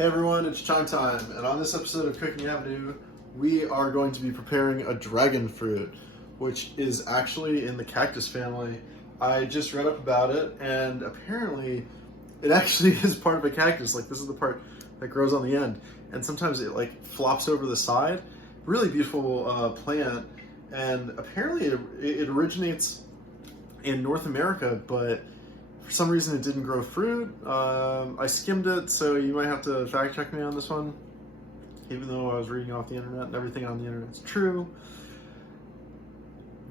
Hey everyone, it's chime time, and on this episode of Cooking Avenue, we are going to be preparing a dragon fruit, which is actually in the cactus family. I just read up about it, and apparently it actually is part of a cactus. Like, this is the part that grows on the end, and sometimes it like flops over the side. Really beautiful plant, and apparently it originates in North America, but for some reason it didn't grow fruit. I skimmed it, so you might have to fact check me on this one, even though I was reading off the internet and everything on the internet is true.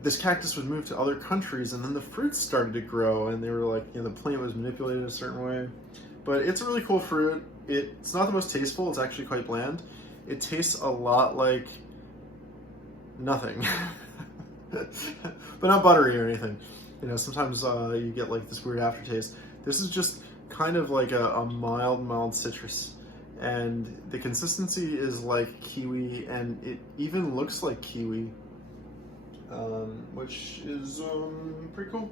This cactus was moved to other countries, and then the fruits started to grow, and they were like, you know, the plant was manipulated a certain way. But it's a really cool fruit. It's not the most tasteful, it's actually quite bland. It tastes a lot like nothing, but not buttery or anything. You know, sometimes you get like this weird aftertaste. This is just kind of like a mild citrus. And the consistency is like kiwi, and it even looks like kiwi, which is pretty cool.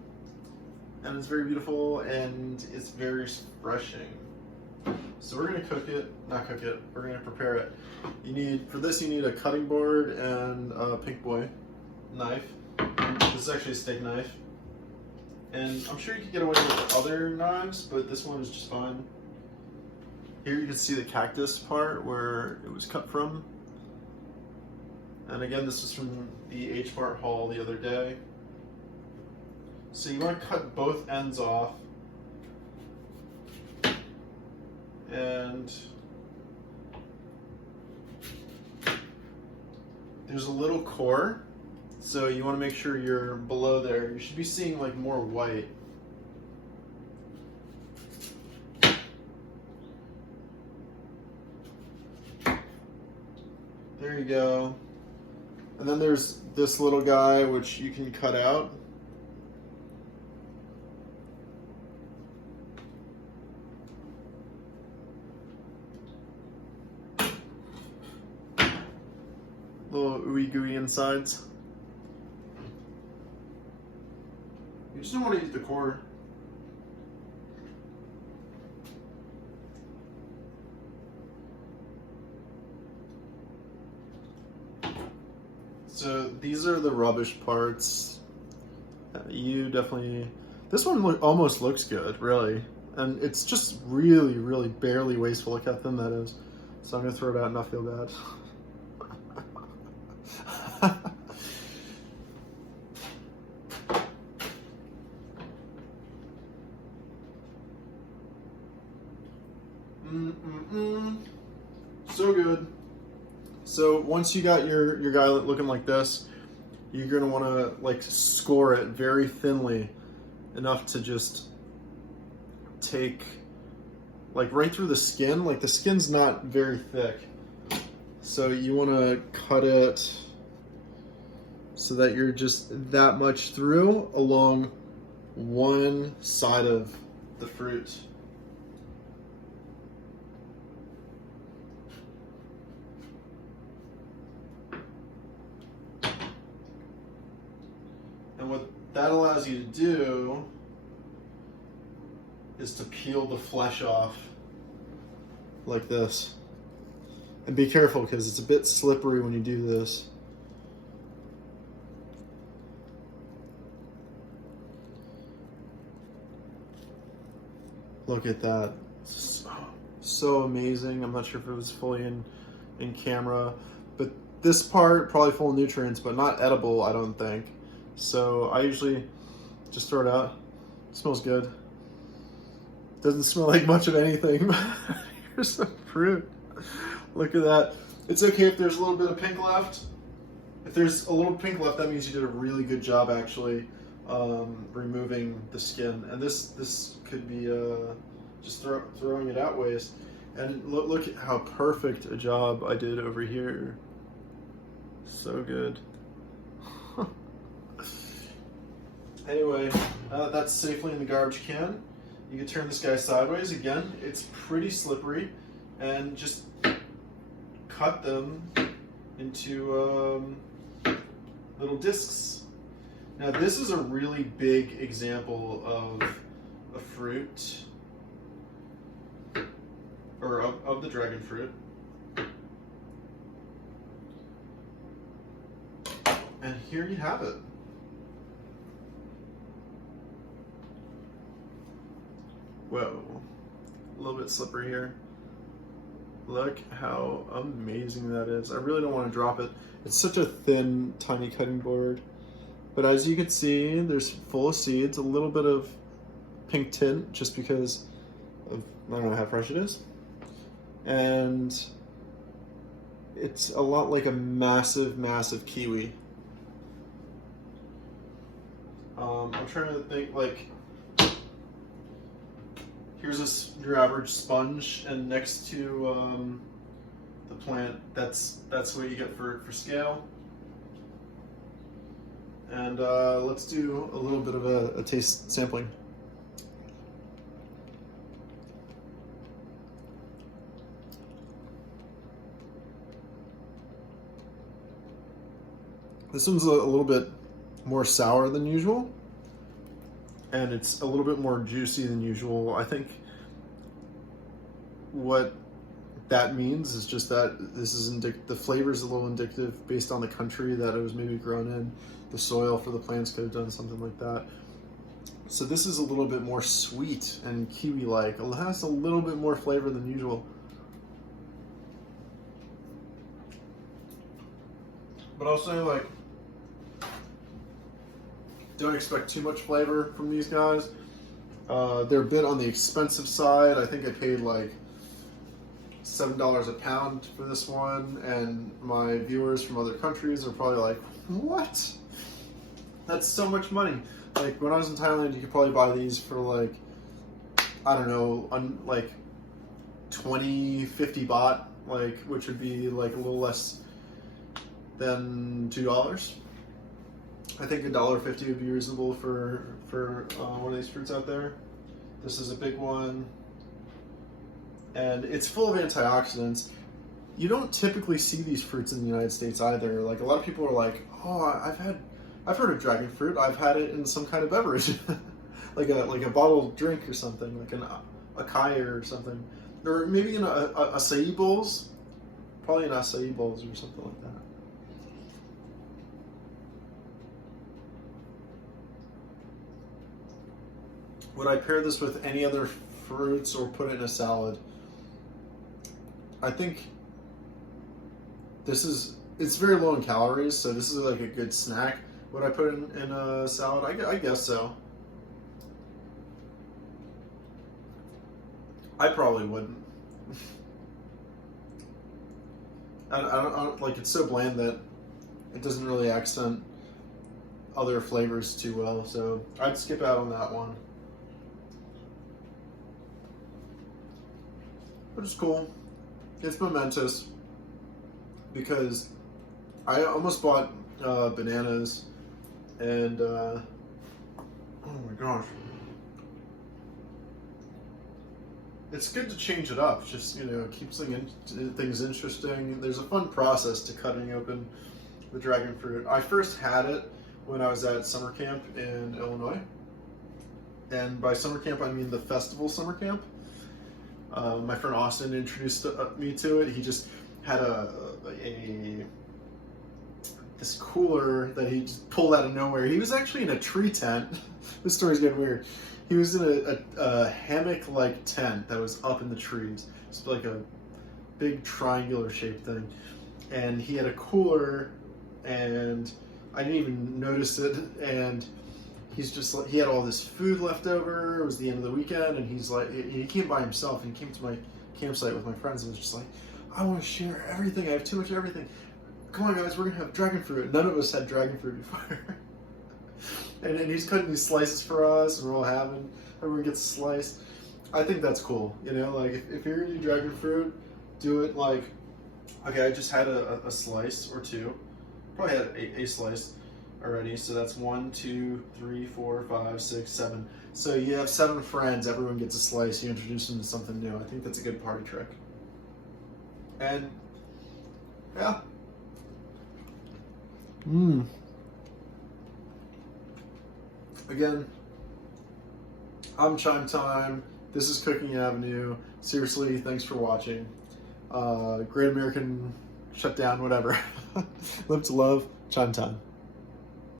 And it's very beautiful, and it's very refreshing. So we're gonna we're gonna prepare it. For this you need a cutting board and a pink boy knife. This is actually a steak knife. And I'm sure you could get away with other knives, but this one is just fine. Here you can see the cactus part where it was cut from. And again, this was from the H-Mart haul the other day. So you want to cut both ends off. And there's a little core. So you want to make sure you're below there. You should be seeing like more white. There you go. And then there's this little guy which you can cut out. Little ooey gooey insides. You just don't want to eat the core. So these are the rubbish parts. This one almost looks good, really. And it's just really barely wasteful. Look how thin that is. So I'm gonna throw it out and not feel bad. So good. So once you got your guy looking like this, you're gonna want to like score it very thinly, enough to just take like right through the skin. Like, the skin's not very thick, so you want to cut it so that you're just that much through along one side of the fruit. And what that allows you to do is to peel the flesh off like this. And be careful, because it's a bit slippery when you do this. Look at that. So amazing. I'm not sure if it was fully in camera, but this part probably full of nutrients, but not edible, I don't think. So I usually just throw it out. It smells good. Doesn't smell like much of anything, but here's some fruit. Look at that. It's okay if there's a little bit of pink left. If there's a little pink left, that means you did a really good job actually removing the skin. And this could be just throwing it out waste. And look at how perfect a job I did over here. So good. Anyway, that's safely in the garbage can. You can turn this guy sideways. Again, it's pretty slippery, and just cut them into little discs. Now, this is a really big example of a fruit or of the dragon fruit. And here you have it. Whoa, a little bit slippery here. Look how amazing that is. I really don't want to drop it. It's such a thin, tiny cutting board. But as you can see, there's full of seeds, a little bit of pink tint just because of, I don't know how fresh it is. And it's a lot like a massive, massive kiwi. I'm trying to think, like, here's your average sponge, and next to the plant, that's what you get for scale. And let's do a little bit of a taste sampling. This one's a little bit more sour than usual, and it's a little bit more juicy than usual. I think what that means is just that this is the flavor is a little indicative based on the country that it was maybe grown in. The soil for the plants could have done something like that. So this is a little bit more sweet and kiwi-like. It has a little bit more flavor than usual. But I'll say, like, don't expect too much flavor from these guys. They're a bit on the expensive side. I think I paid like $7 a pound for this one, and my viewers from other countries are probably like, what? That's so much money. Like, when I was in Thailand, you could probably buy these for like, I don't know, like 20, 50 baht, like, which would be like a little less than $2. I think $1.50 would be reasonable for one of these fruits out there. This is a big one, and it's full of antioxidants. You don't typically see these fruits in the United States either. Like, a lot of people are like, oh, I've heard of dragon fruit. I've had it in some kind of beverage, like a bottled drink or something, like an acai or something, or maybe in a acai bowls, probably in acai bowls or something like that. Would I pair this with any other fruits or put it in a salad? I think it's very low in calories, so this is like a good snack. Would I put it in a salad? I guess so. I probably wouldn't. I don't like, it's so bland that it doesn't really accent other flavors too well, so I'd skip out on that one. But it's cool. It's momentous because I almost bought bananas, and oh my gosh, it's good to change it up. Just, it keeps things interesting. There's a fun process to cutting open the dragon fruit. I first had it when I was at summer camp in Illinois, and by summer camp I mean the festival summer camp. My friend Austin introduced me to it. He just had this cooler that he just pulled out of nowhere. He was actually in a tree tent. This story's getting weird. He was in a hammock-like tent that was up in the trees. It's like a big triangular shaped thing. And he had a cooler, and I didn't even notice it. And he's just like, he had all this food left over. It was the end of the weekend, and he's like, he came by himself, and he came to my campsite with my friends, and was just like, I want to share everything. I have too much of everything. Come on, guys, we're gonna have dragon fruit. None of us had dragon fruit before. and he's cutting these slices for us, and we're all having, everyone gets a slice. I think that's cool. Like, if you're gonna do dragon fruit, do it like, okay, I just had a slice or two. Probably had a slice already, so that's 1, 2, 3, 4, 5, 6, 7. So you have 7 friends, everyone gets a slice, you introduce them to something new. I think that's a good party trick. And yeah. Again, I'm Chime Time. This is Cooking Avenue. seriously, thanks for watching. Great American Shutdown, whatever. Live to love, chime time.